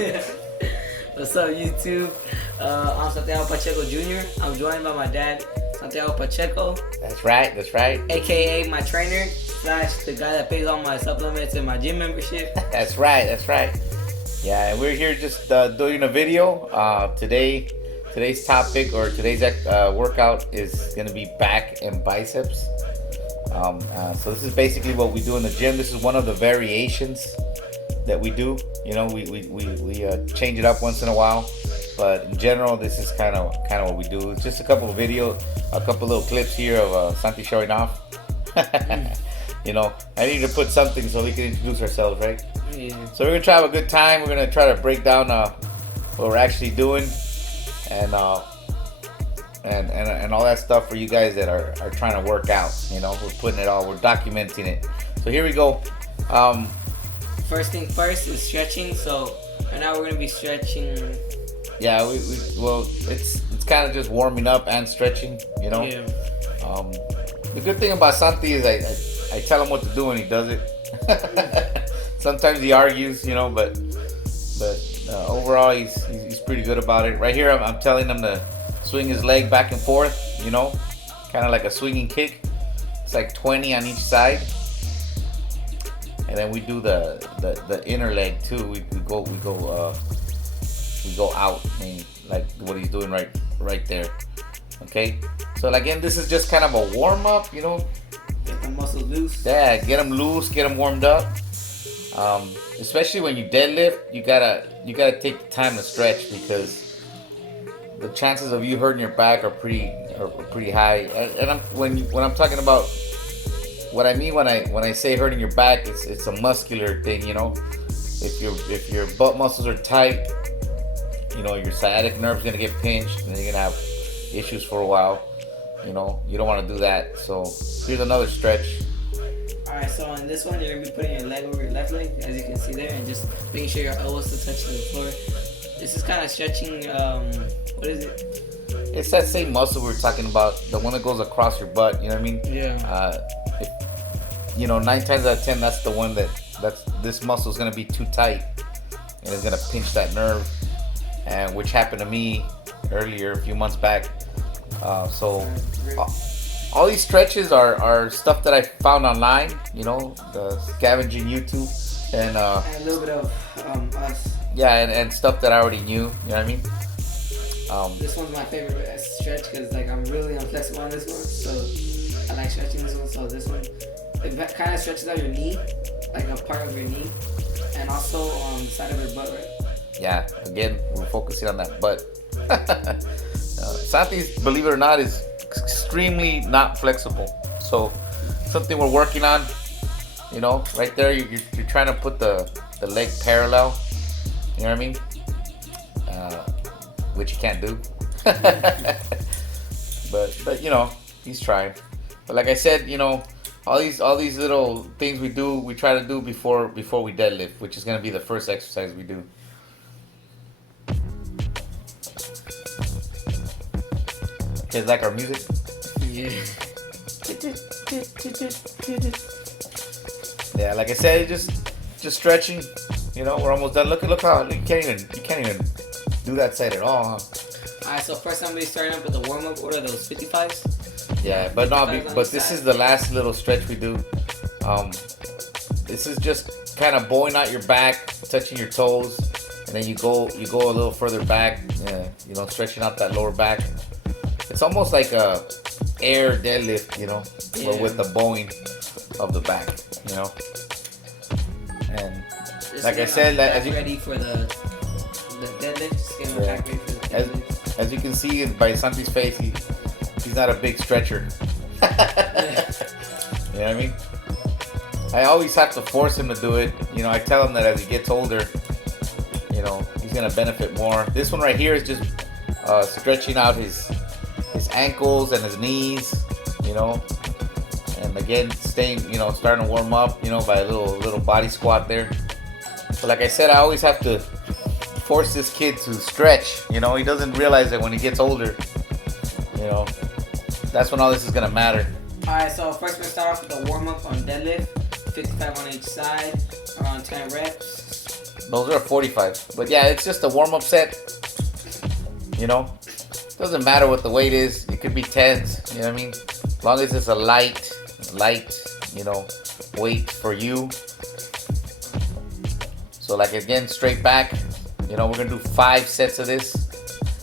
What's up, YouTube? I'm Santiago Pacheco Jr. I'm joined by my dad, Santiago Pacheco. That's right. AKA my trainer, / the guy that pays all my supplements and my gym membership. That's right. Yeah, and we're here just doing a video. Today's topic or today's workout is going to be back and biceps. So this is basically what we do in the gym. This is one of the variations that we do. You know, we change it up once in a while, but in general, this is kind of what we do. It's just a couple little clips here of Santi showing off. You know, I need to put something so we can introduce ourselves, right? Yeah. So we're gonna try to have a good time. We're gonna try to break down what we're actually doing, and all that stuff for you guys that are trying to work out. You know, we're documenting it. So here we go. First thing first is stretching. So right now we're gonna be stretching. Yeah, it's kind of just warming up and stretching. You know. Yeah. The good thing about Santi is I tell him what to do and he does it. Sometimes he argues, you know, but overall he's pretty good about it. Right here, I'm telling him to swing his leg back and forth, you know, kind of like a swinging kick. It's like 20 on each side, and then we do the inner leg too. We go out, and like what he's doing right there. Okay, so again, this is just kind of a warm up, you know. Get the muscles loose. Yeah, get them loose, get them warmed up. Especially when you deadlift, you gotta take the time to stretch, because the chances of you hurting your back are pretty high. And when I'm talking about what I mean when I say hurting your back, it's a muscular thing, you know. If your butt muscles are tight, you know, your sciatic nerve's gonna get pinched, and you're gonna have issues for a while. You know, you don't want to do that. So here's another stretch. Alright, so on this one, you're going to be putting your leg over your left leg, as you can see there, and just making sure your elbows to touch the floor. This is kind of stretching, what is it? It's that same muscle we were talking about, the one that goes across your butt, you know what I mean? Yeah. You know, 9 times out of 10, that's the one this muscle is going to be too tight, and it's going to pinch that nerve, and which happened to me earlier, a few months back. All these stretches are stuff that I found online, you know, the scavenging YouTube, and a little bit of us. Yeah, and stuff that I already knew, you know what I mean? This one's my favorite stretch, because like I'm really unflexible on this one, so I like stretching this one. So this one, it kind of stretches out your knee, like a part of your knee, and also on the side of your butt, right? Yeah, again, we're focusing on that butt. Santi's, believe it or not, is extremely not flexible. So something we're working on, you know, right there, you're trying to put the leg parallel, you know what I mean? Which you can't do. but you know, he's trying. But like I said, you know, all these little things we try to do before we deadlift, which is going to be the first exercise we do. It's like our music. Yeah. Yeah, like I said, just stretching. You know, we're almost done. Look how you can't even do that side at all, huh? Alright, so first I'm gonna be starting up with the warm up order, those 55s. Yeah, but this is the last little stretch we do. This is just kind of bowing out your back, touching your toes, and then you go a little further back. You know, stretching out that lower back. It's almost like a air deadlift, you know, but with the bowing of the back, you know. And just like I said, as you ready for the deadlift, just getting my back ready for the deadlift. As you can see by Santi's face, he's not a big stretcher. Yeah. You know what I mean? I always have to force him to do it. You know, I tell him that as he gets older, you know, he's gonna benefit more. This one right here is just stretching out his ankles and his knees, you know, and again starting to warm up, you know, by a little body squat there. But like I said, I always have to force this kid to stretch. You know, he doesn't realize that when he gets older, you know, that's when all this is gonna matter. Alright, so first we're gonna start off with the warm up on deadlift, 55 on each side, around 10 reps. Those are 45. But yeah, it's just a warm up set. You know, doesn't matter what the weight is. It could be tens. You know what I mean? As long as it's a light, you know, weight for you. So like again, straight back. You know, we're gonna do 5 sets of this.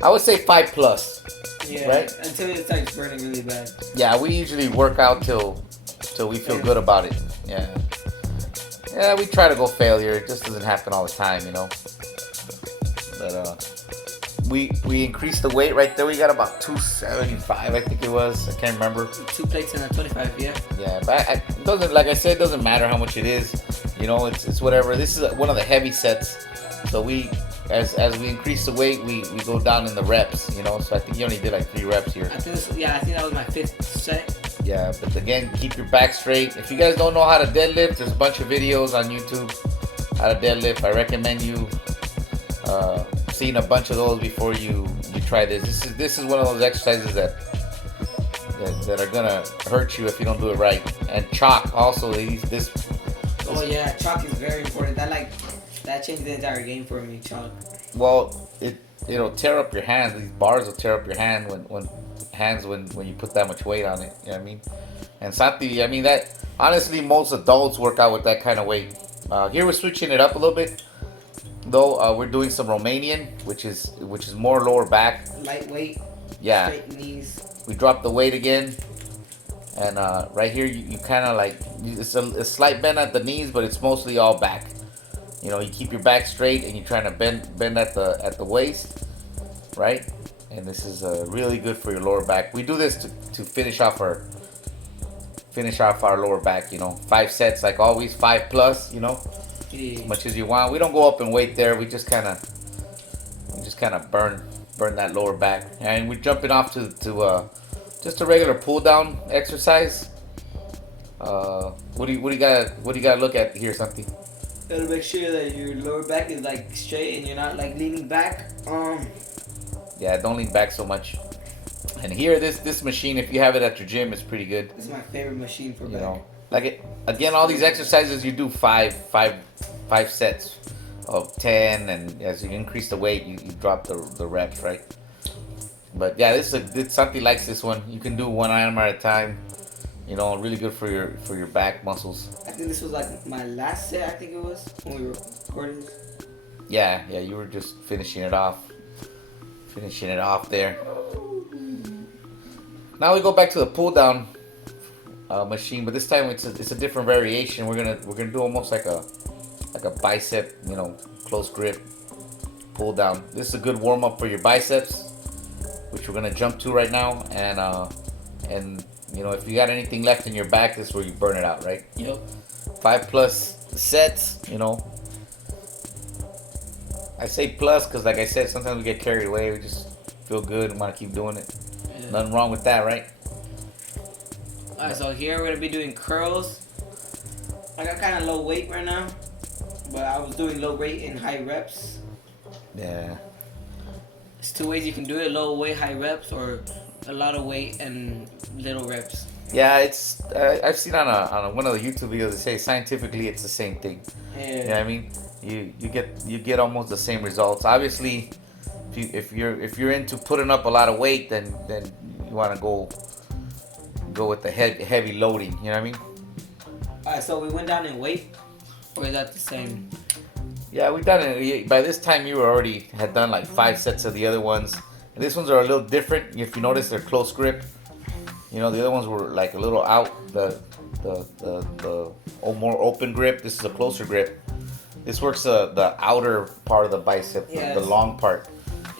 I would say 5 plus. Yeah. Right? Until it starts burning really bad. Yeah, we usually work out till we feel good about it. Yeah. Yeah, we try to go failure. It just doesn't happen all the time, you know. But we increased the weight right there. We got about 275, I think it was. I can't remember. 2 plates and a 25, yeah. Yeah, but it doesn't, like I said, it doesn't matter how much it is. You know, it's whatever. This is one of the heavy sets. So we, as we increase the weight, we go down in the reps, you know. So I think you only did like 3 reps here. I think that was my 5th set. Yeah, but again, keep your back straight. If you guys don't know how to deadlift, there's a bunch of videos on YouTube how to deadlift. I recommend you seeing a bunch of those before you try this. This is one of those exercises that are gonna hurt you if you don't do it right. And chalk also. Oh yeah, chalk is very important. That changed the entire game for me. Chalk. Well, it'll tear up your hands. These bars will tear up your hand when you put that much weight on it. You know what I mean? And Santi, I mean that honestly, most adults work out with that kind of weight. Here we're switching it up a little bit, though. We're doing some Romanian, which is more lower back. Lightweight. Yeah. Straight knees. We drop the weight again, and right here you kind of like it's a slight bend at the knees, but it's mostly all back. You know, you keep your back straight and you're trying to bend at the waist, right? And this is really good for your lower back. We do this to finish off our lower back. You know, 5 sets like always, 5 plus. You know, yeah. As much as you want. We don't go up in weight there. We just kind of burn that lower back. And we're jumping off to just a regular pull down exercise. What do you gotta look at here, something? Gotta make sure that your lower back is like straight and you're not like leaning back. Yeah, don't lean back so much. And here, this machine, if you have it at your gym, it's pretty good. This is my favorite machine for back. You know, like again, all these exercises you do 5 sets of 10, and as you increase the weight, you drop the reps, right? But yeah, something likes this one. You can do 1 arm at a time. You know, really good for your back muscles. I think this was like my last set. I think it was when we were recording this. Yeah, you were just finishing it off there. Now we go back to the pull down machine, but this time it's a different variation. We're gonna do almost like a bicep, you know, close grip pull down. This is a good warm up for your biceps, which we're gonna jump to right now. And you know, if you got anything left in your back, this is where you burn it out, right? Yep. 5 plus sets, you know. I say plus because, like I said, sometimes we get carried away. We just feel good and want to keep doing it. Yeah. Nothing wrong with that, right? Alright, so here we're going to be doing curls. I got kind of low weight right now, but I was doing low weight and high reps. Yeah. There's 2 ways you can do it: low weight, high reps, or a lot of weight and little reps. Yeah, it's I've seen on one of the YouTube videos they say scientifically it's the same thing. Yeah. You know what I mean? You get almost the same results. Obviously, if you're into putting up a lot of weight, then you want to go with the heavy loading. You know what I mean? Alright, so we went down in weight, or is that the same? Yeah, we done it. By this time, you had done like 5 sets of the other ones. And these ones are a little different. If you notice, they're close grip. You know, the other ones were like a little out, the more open grip. This is a closer grip. This works the outer part of the bicep, yes. The long part.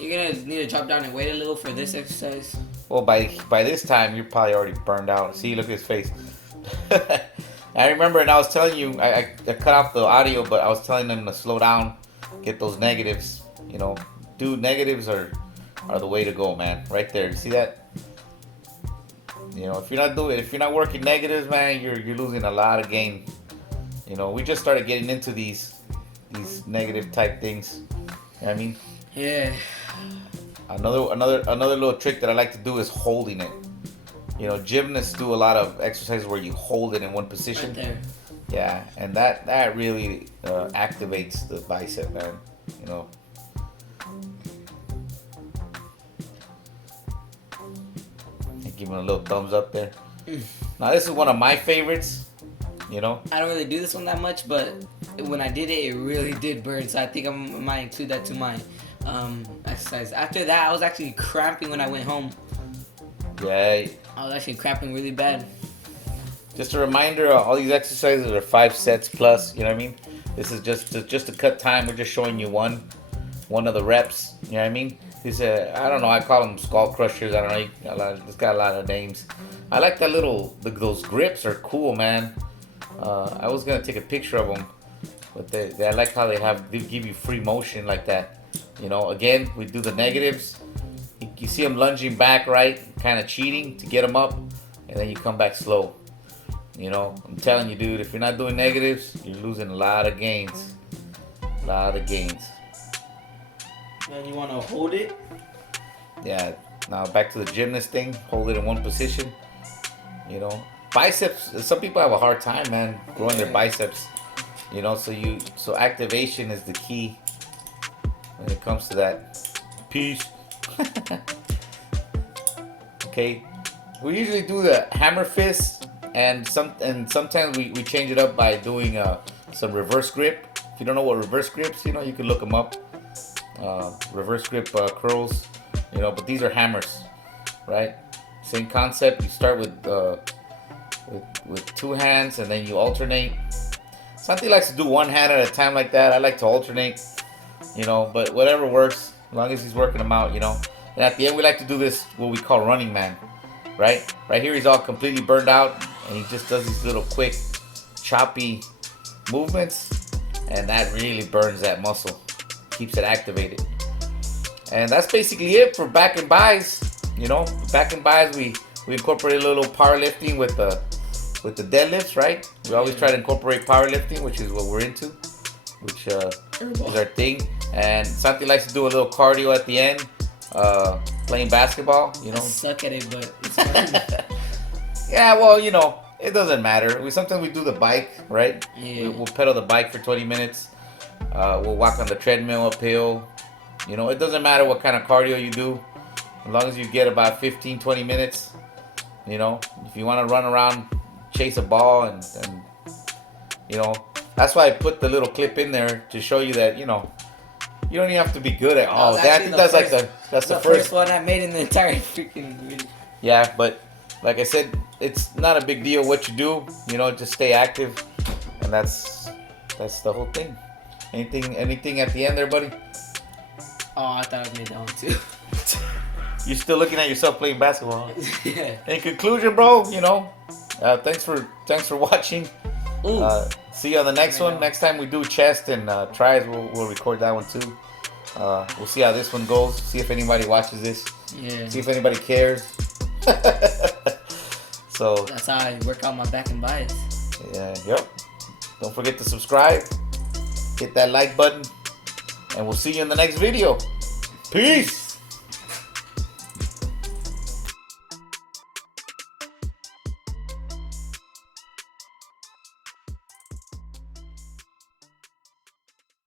You're gonna need to drop down and weight a little for this exercise. Well, by this time, you're probably already burned out. See, look at his face. I remember, and I was telling you, I cut off the audio, but I was telling them to slow down, get those negatives. You know, dude, negatives are the way to go, man. Right there, you see that? You know, if you're not working negatives, man, you're losing a lot of gain. You know, we just started getting into these negative type things. You know what I mean? Yeah. Another little trick that I like to do is holding it. You know, gymnasts do a lot of exercises where you hold it in one position. Right there. Yeah, and that really activates the bicep, man. You know. Give him a little thumbs up there. Now this is one of my favorites. You know. I don't really do this one that much, but when I did it, it really did burn. So I think I might include that to my exercise. After that, I was actually cramping when I went home. Yeah. I was actually cramping really bad. Just a reminder, all these exercises are 5 sets plus. You know what I mean? This is just to cut time. We're just showing you one of the reps. You know what I mean? These I don't know. I call them skull crushers. I don't know. It's got a lot of names. I like that those grips are cool, man. I was gonna take a picture of them, but I like how they give you free motion like that. You know, again, we do the negatives. You see them lunging back, right? Kind of cheating to get them up, and then you come back slow. You know, I'm telling you, dude, if you're not doing negatives, you're losing a lot of gains. A lot of gains. And you want to hold it? Yeah. Now back to the gymnast thing. Hold it in one position. You know, biceps. Some people have a hard time, man, growing their biceps. You know, so activation is the key when it comes to that. Peace. Okay. We usually do the hammer fist. And sometimes we change it up by doing some reverse grip. If you don't know what reverse grips, you know, you can look them up. Reverse grip curls, you know, but these are hammers, right? Same concept. You start with 2 hands and then you alternate. Santi likes to do 1 hand at a time like that. I like to alternate, you know, but whatever works, as long as he's working them out, you know. And at the end, we like to do this, what we call running man, right? Right here, he's all completely burned out. And he just does these little quick, choppy movements. And that really burns that muscle. Keeps it activated. And that's basically it for back and buys. You know, back and buys, we incorporate a little powerlifting with the deadlifts, right? We always try to incorporate powerlifting, which is what we're into. Which is our thing. And Santi likes to do a little cardio at the end. Playing basketball, you know. I suck at it, but it's fun. Yeah, well, you know, it doesn't matter. Sometimes we do the bike, right? Yeah. We'll pedal the bike for 20 minutes. We'll walk on the treadmill uphill. You know, it doesn't matter what kind of cardio you do. As long as you get about 15, 20 minutes. You know, if you want to run around, chase a ball and you know, that's why I put the little clip in there to show you that, you know, you don't even have to be good at all. I think that's the first one I made in the entire freaking video. Yeah, but like I said, it's not a big deal what you do. You know, just stay active, and that's the whole thing. Anything at the end there, buddy? Oh, I thought I made that one too. You're still looking at yourself playing basketball. Huh? Yeah. In conclusion, bro, you know, thanks for watching. See you on the next one. Next time we do chest and tries, we'll record that one too. We'll see how this one goes. See if anybody watches this. Yeah. See if anybody cares. So that's how I work out my back and bias. Yeah, yep. Don't forget to subscribe, hit that like button, and we'll see you in the next video. Peace.